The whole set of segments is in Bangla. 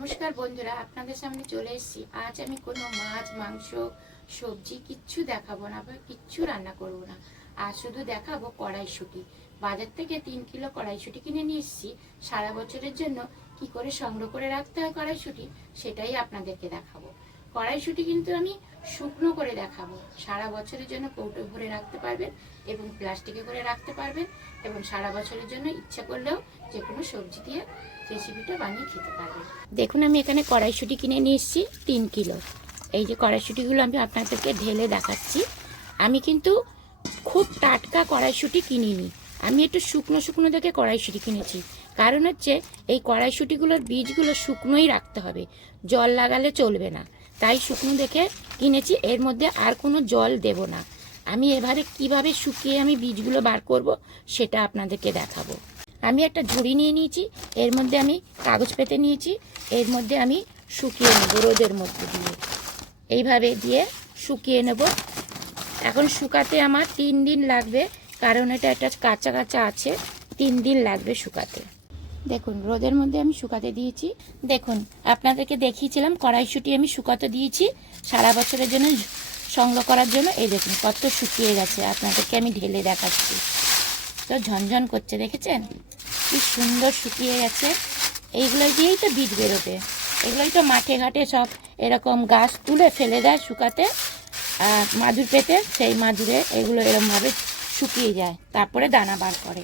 নমস্কার বন্ধুরা, আপনাদের সামনে চলে এসেছি। আজ আমি কোনো মাছ, মাংস, সবজি কিচ্ছু দেখাবো না বা কিচ্ছু রান্না করব না। আর শুধু দেখাবো কড়াইশুঁটি। বাজার থেকে 3 কিলো কড়াইশুঁটি কিনে নিয়ে এসেছি। সারা বছরের জন্য কি করে সংগ্রহ করে রাখতে হয় কড়াইশুঁটি, সেটাই আপনাদেরকে দেখাবো। কড়াইশুঁটি কিন্তু আমি শুকনো করে দেখাবো। সারা বছরের জন্য কৌটো ভরে রাখতে পারবেন এবং প্লাস্টিকে করে রাখতে পারবেন, এবং সারা বছরের জন্য ইচ্ছা করলেও যে কোনো সবজি দিয়ে রেসিপিটা বানিয়ে খেতে পারবেন। দেখুন, আমি এখানে কড়াইশুঁটি কিনে নিয়ে এসেছি 3 কিলো। এই যে কড়াইশুঁটিগুলো আমি আপনাদেরকে ঢেলে দেখাচ্ছি। আমি কিন্তু খুব টাটকা কড়াইশুঁটি কিনিনি, আমি একটু শুকনো শুকনো দেখে কড়াইশুঁটি কিনেছি। কারণ হচ্ছে এই কড়াইশুঁটিগুলোর বীজগুলো শুকনোই রাখতে হবে, জল লাগালে চলবে না। তাই শুকনো দেখে কিনেছি, এর মধ্যে আর কোনো জল দেব না। আমি এবারে কিভাবে শুকিয়ে আমি বীজগুলো বার করব সেটা আপনাদেরকে দেখাবো। আমি একটা ঝুড়ি নিয়ে নিয়েছি, এর মধ্যে আমি কাগজ পেতে নিয়েছি, এর মধ্যে আমি শুকিয়ে নেব রোদের মধ্যে দিয়ে। এইভাবে দিয়ে শুকিয়ে নেব। এখন শুকাতে আমার 3 দিন লাগবে, কারণ এটা একটা কাঁচা কাঁচা আছে, 3 দিন লাগবে শুকাতে। দেখুন, রোদের মধ্যে আমি শুকাতে দিয়েছি। দেখুন, আপনাদেরকে দেখিয়েছিলাম কড়াইশুঁটি আমি শুকাতে দিয়েছি সারা বছরের জন্য সংগ্রহ করার জন্য। এই দেখুন কত শুকিয়ে গেছে, আপনাদেরকে আমি ঢেলে দেখাচ্ছি। তো ঝনঝন করছে, দেখেছেন কি সুন্দর শুকিয়ে গেছে। এইগুলো দিয়েই তো বীজ বেরোবে। এগুলোই তো মাঠে ঘাটে সব এরকম গাছ তুলে ফেলে দেয় শুকাতে, আর মাদুর পেতে, সেই মাদুরে এগুলো এরকমভাবে শুকিয়ে যায়, তারপরে দানা বার করে।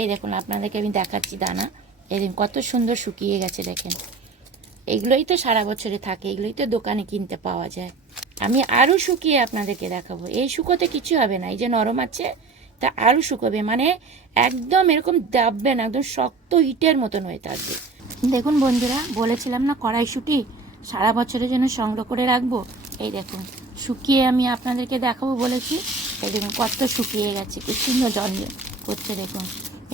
এই দেখুন, আপনাদেরকে আমি দেখাচ্ছি দানা। এই দেখুন কত সুন্দর শুকিয়ে গেছে, দেখেন। এগুলোই তো সারা বছরে থাকে, এগুলোই তো দোকানে কিনতে পাওয়া যায়। আমি আরও শুকিয়ে আপনাদেরকে দেখাবো। এই শুকোতে কিছু হবে না, এই যে নরম আছে তা আরও শুকোবে, মানে একদম এরকম দাববে না, একদম শক্ত ইটের মতন হয়ে থাকবে। দেখুন বন্ধুরা, বলেছিলাম না কড়াইশুঁটি সারা বছরের জন্য সংগ্রহ করে রাখবো। এই দেখুন শুকিয়ে আমি আপনাদেরকে দেখাবো বলেছি। এই দেখুন কত শুকিয়ে গেছে, কি সুন্দর ঝনঝন করছে। দেখুন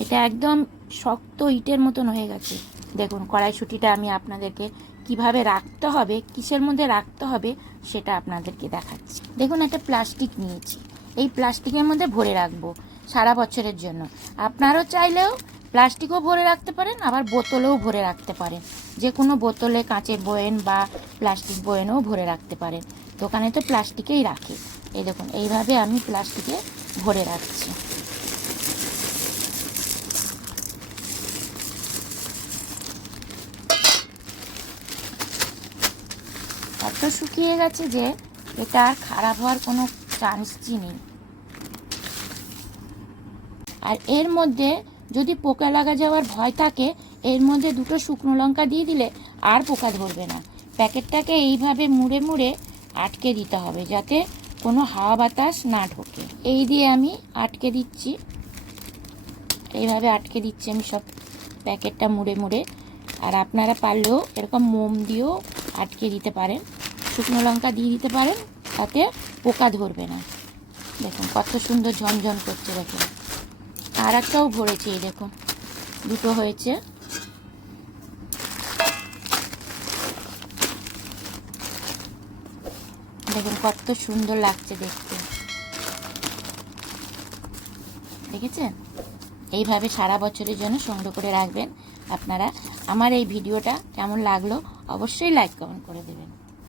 এটা একদম শক্ত ইটের মতন হয়ে গেছে। দেখুন কড়াইশুঁটিটা আমি আপনাদেরকে কিভাবে রাখতে হবে, কিসের মধ্যে রাখতে হবে সেটা আপনাদেরকে দেখাচ্ছি। দেখুন একটা প্লাস্টিক নিয়েছি, এই প্লাস্টিকের মধ্যে ভরে রাখবো সারা বছরের জন্য। আপনারাও চাইলেও প্লাস্টিকও ভরে রাখতে পারেন, আবার বোতলেও ভরে রাখতে পারেন। যে কোনো বোতলে, কাঁচের বয়াম বা প্লাস্টিক বয়ামেও ভরে রাখতে পারেন। দোকানে তো প্লাস্টিকেই রাখে। এই দেখুন এইভাবে আমি প্লাস্টিকে ভরে রাখছি। এত শুকিয়ে গেছে যে এটা আর খারাপ হওয়ার কোনো চান্সই নেই। আর এর মধ্যে যদি পোকা লাগা যাওয়ার ভয় থাকে, এর মধ্যে 2টো শুকনো লঙ্কা দিয়ে দিলে আর পোকা ধরবে না। প্যাকেটটাকে এইভাবে মুড়ে মুড়ে আটকে দিতে হবে, যাতে কোনো হাওয়া বাতাস না ঢোকে। এই দিয়ে আমি আটকে দিচ্ছি, এইভাবে আটকে দিচ্ছি আমি সব প্যাকেটটা মুড়ে মুড়ে। আর আপনারা পারলেও এরকম মোম দিয়েও আটকে দিতে পারেন, শুকনো লঙ্কা দিয়ে দিতে পারেন, তাতে পোকা ধরবে না। দেখুন কত সুন্দর ঝনঝন করছে। দেখুন আর একটাও ভরেছি, এই দেখুন 2টো হয়েছে। দেখুন কত সুন্দর লাগছে দেখতে, দেখেছেন? এইভাবে সারা বছরের জন্য সংগ্রহ করে রাখবেন আপনারা। আমার এই ভিডিওটা কেমন লাগলো অবশ্যই লাইক কমেন্ট করে দেবেন।